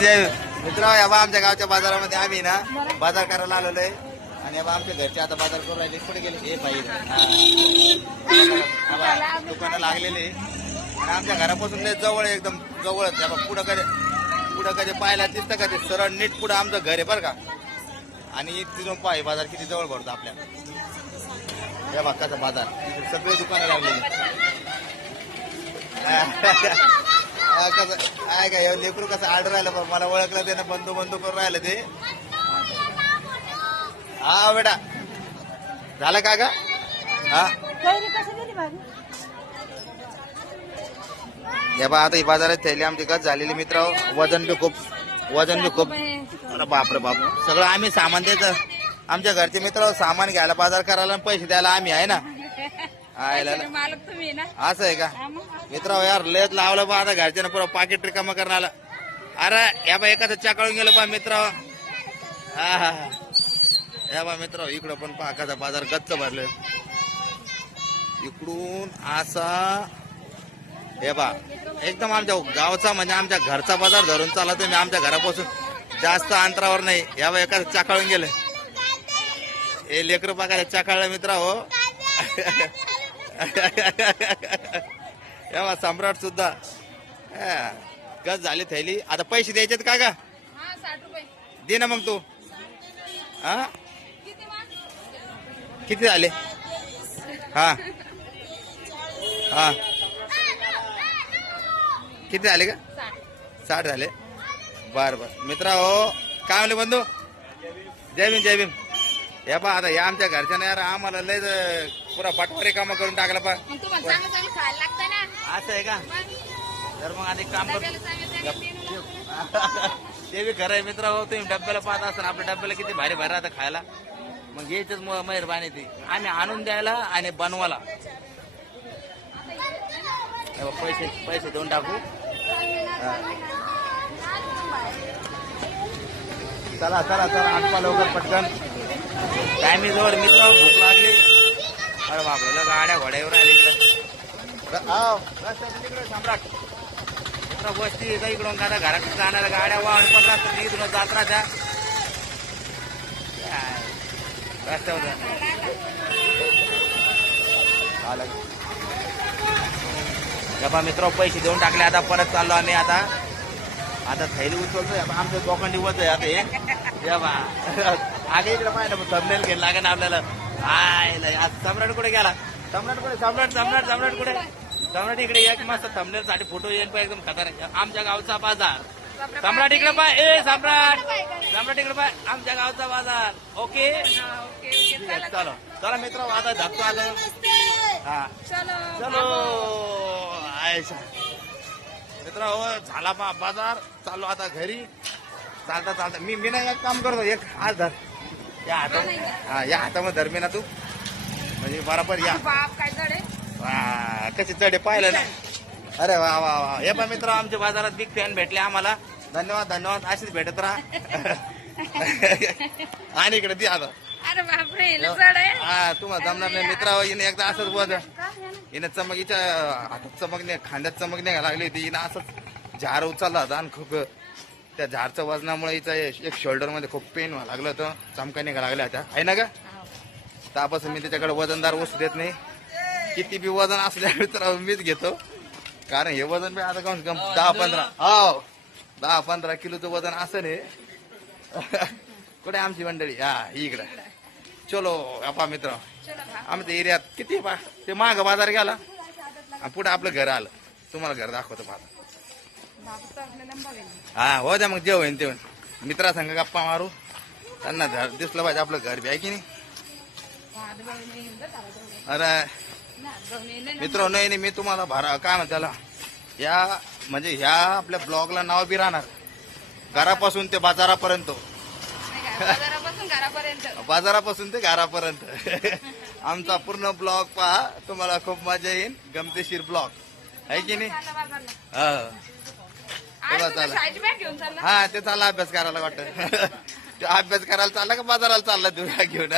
मित्र आमच्या गावच्या बाजारामध्ये आम्ही ना बाजार करायला आलेलो आहे आणि आमच्या घरचे आता बाजार करून राहिले. कुठे गेले हे पाहिजे दुकानं लागलेले आणि आमच्या घरापासून लय जवळ आहे, एकदम जवळच. पुढं कधी पाहायला दिसतं का ते सरळ नीट पुढं आमचं घर आहे बरं का. आणि तिथून पाय बाजार किती जवळ भरतो आपल्याला. या भागाचा बाजार तिथे सगळे दुकानं लागलेली. कसं आहे का लेकरू कसं आर्डर राहिलं पण मला ओळखलं ते ना बंधू करून राहिलं ते. हा बेटा झालं का हा या बा आता ही बाजारात थैली आमची गत झालेली मित्र. वजन बी खूप बापरे बाप. सगळं आम्ही सामान द्यायचं आमच्या घरचे मित्र सामान घ्यायला बाजार करायला पैसे द्यायला आम्ही आहे ना. असं आहे का मित्र यार लयच लावलं बा आता घरच्या पुरा पाकिट रिकामं करण्याला. अरे या बा एखादं चाकळून गेलं बा मित्र. हा हा या बा मित्र इकडं पण पाकाचा बाजार गच्च भरले इकडून असा. हे बा एकदम आमच्या गावचा म्हणजे आमच्या घरचा बाजार धरून चालला तुम्ही. आमच्या घरापासून जास्त अंतरावर नाही. या बा एखादं चाकळून गेलं हे लेकरं पाकाच्या चाकळलं मित्र हो. या सम्राट सुद्धा गज झाली थैली. आता पैसे द्यायचे का 60 रुपये दे ना मग तू. हा किती झाले. हा हा किती झाले का 60 झाले. बर मित्र हो काय म्हणले बंधू. जय भीम. या पा आता या आमच्या घरच्याने यार आम्हाला लय पुरा पटवारी काम करून टाकला पा. असं आहे का तर मग आता एक काम करू ते बी खरं आहे मित्र हो. तुम्ही डब्याला पाहत असताना आपल्या डब्याला किती भारी भारी राहतं खायला. मग यायचीच मेहरबानी ती आम्ही आणून द्यायला आणि बनवायला. पैसे देऊन टाकू. चला आटपा लवकर पटकन टायमी जवळ मित्र भूक लागली. अरे बापरे गाड्या घोड्यावर आले इकडे सम्राट मित्र वस्ती इकडून का घरात जाणाऱ्या गाड्या वाहन पण राहतात इथून जात राहत्या रस्त्यावर. गप्पा मित्र पैसे देऊन टाकले. आता परत चाललो आम्ही. आता थैली उचलतोय आमचं दोकांडी वच आहे आता हे बा. आगे इकडे पाहिजे ना थंबनेल घ्यायला लागेल आपल्याला. आज सम्राट कुठे गेला. सम्राट कुठे. सम्राट इकडे एक मस्त थंबनेल साठी फोटो येईल पाहिजे एकदम खतरनाक. आमच्या गावचा बाजार. सम्राट इकडे पाय. सम्राट इकडे पाय. आमच्या गावचा बाजार. ओके चला मित्र आता धक्को आता. हा चलो मित्र हो झाला बाजार. चाललो आता घरी. चालता मी ना एक काम करतो. एक हात धर या हातामध्ये धर मी ना तू म्हणजे बरोबर या. कशी चढे पाहिलं ना. अरे वा हे पण मित्र आमच्या बाजारात बिग फॅन भेटले आम्हाला. धन्यवाद अशीच भेटत राहा. आणि इकडे ती आता हा तुम्हाला जमणार नाही मित्र. हिने एकदा असंच बोल हिने चमकीच्या हातात चमकणे खांद्यात चमकणे लागली होती. हिनं असंच झार उचलला होता आणि खूप त्या झारच्या वजनामुळे हिचं एक शोल्डर मध्ये खूप पेन व्हायला लागलं होतं. चमका निघा लागल्या होत्या आहे ना का. त्यापासून मी त्याच्याकडे वजनदार वस्तू देत नाही. किती बी वजन असल्या तर मीच घेतो. कारण हे वजन बी आता कम 10-15 किलोचं वजन असं नाही. कुठे आमची मंडळी हा इकडे. चलो आपा मित्र आमच्या एरियात किती पा ते माग बाजार गेला पुढे आपलं घर आलं. तुम्हाला घर दाखवतो पाहता. हा हो द्या मग जे होईन ते होईन. मित्रा संग गप्पा मारू. त्यांना दिसलं पाहिजे आपलं घर बी आहे की नाही. अरे मित्र नाही मी तुम्हाला काय म्हणते त्याला या म्हणजे ह्या आपल्या ब्लॉगला नाव बी राहणार घरापासून ते बाजारापर्यंत. बाजारापासून ते घरापर्यंत आमचा पूर्ण ब्लॉग पहा. तुम्हाला खूप मजा येईल. गमतीशीर ब्लॉग आहे की नाही. हा ते चालला अभ्यास करायला वाटत. ते अभ्यास करायला चालला का बाजाराला चालला तुम्ही घेऊन.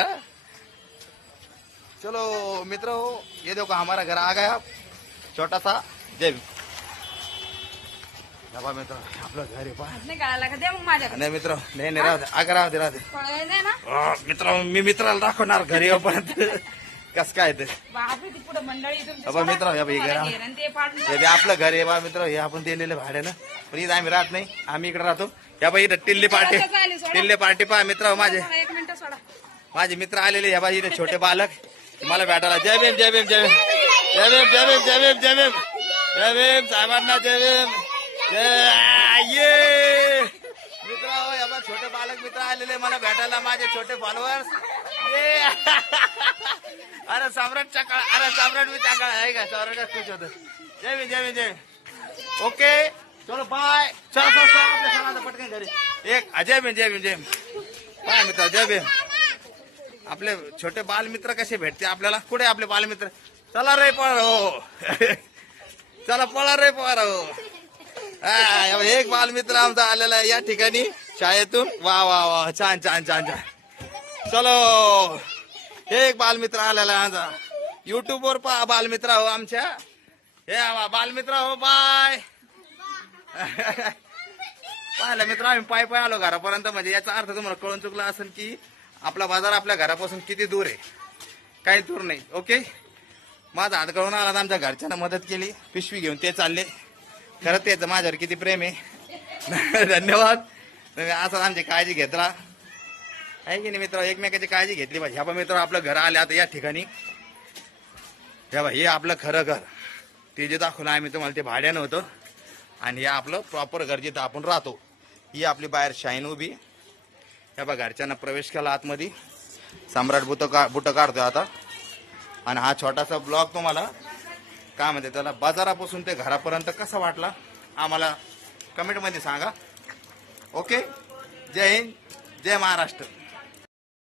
चलो मित्रों ये देखो हमारा घर आ गया छोटा सा. जय बाबा मित्र आपलं घर आहे पहा. नाही कळायला का दे मग माझ्याकडे नाही मित्र नाही नाही राहते अगं राहते राहते कळलं नाही ना मित्र मी मित्राला दाखवणार घरी येऊपर्यंत कस काय ते बापरे ती पुढे मंडळी तुमची बाबा मित्र हे बघ, हे तुम्हाला घरा- घेर आणि ते पाडून हे बी आपलं घर आहे बा मित्र हे आपण दिलेलं भाड्यानं पण इथं आम्ही राहत नाही आम्ही इकडे राहतो या बाई इथं टिल्ली पार्टी पहा मित्र माझे सोडा, 1 मिनिट सोडा माझे मित्र आलेले या बाई इथे छोटे बालक मला भेटायला जय भीम जय भीम जय भीम जय भीम जय भीम जय भीम जय भीम जय भीम साहेबांना जय भीम ये मित्र हो या बा छोटे बालक मित्र आलेले मला भेटायला माझे छोटे फॉलोअर्स अरे सम्राट चकाळ अरे सम्राट मी चकाळ आहे का सम्राट खुश होत जय भीम जय भीम जय भीम ओके चलो बाय चला चला चला आपल्या सणाला पटकन घरी एक जय भीम जय भीम जय भीम बाय मित्र जय भीम आपले छोटे बालमित्र कसे भेटते आपल्याला कुठे आपले बालमित्र चला रे पळ हो चला पळा रे पळ हो एक बालमित्र आमचा आलेला आहे या ठिकाणी शाळेतून वा वा वा छान छान छान छान चलो एक बालमित्र आलेला आहे आमचा युट्यूब वर पहा बालमित्र हो आमच्या हे बालमित्र हो बाय पाहिलं मित्र आम्ही पाय पाय आलो घरापर्यंत म्हणजे याचा अर्थ तुम्हाला कळून चुकला असेल की आपला बाजार आपल्या घरापासून किती दूर आहे काही दूर नाही ओके माझा हात कळून आला तर आमच्या घरच्यांना मदत केली पिशवी घेऊन ते चालले खरं तेच माझ्यावर किती प्रेम आहे धन्यवाद असं आमची काळजी घेत राहा आहे की नाही मित्र एकमेकाची काळजी घेतली पाहिजे ह्या मित्र आपलं घर आले आता या ठिकाणी हे आपलं खरं घर ते जे दाखवलं आम्ही तुम्हाला ते भाड्यानं होतं आणि हे आपलं प्रॉपर घर जिथं आपण राहतो ही आपली बाहेर शाईन उभी ह्या बघा घरच्यांना प्रवेश केला आतमध्ये सम्राट बुट काढतोय आता आणि हा छोटासा ब्लॉग तुम्हाला काय म्हणते त्याला बाजारापासून ते घरापर्यंत कसा वाटला आम्हाला कमेंटमध्ये सांगा ओके जय हिंद जय महाराष्ट्र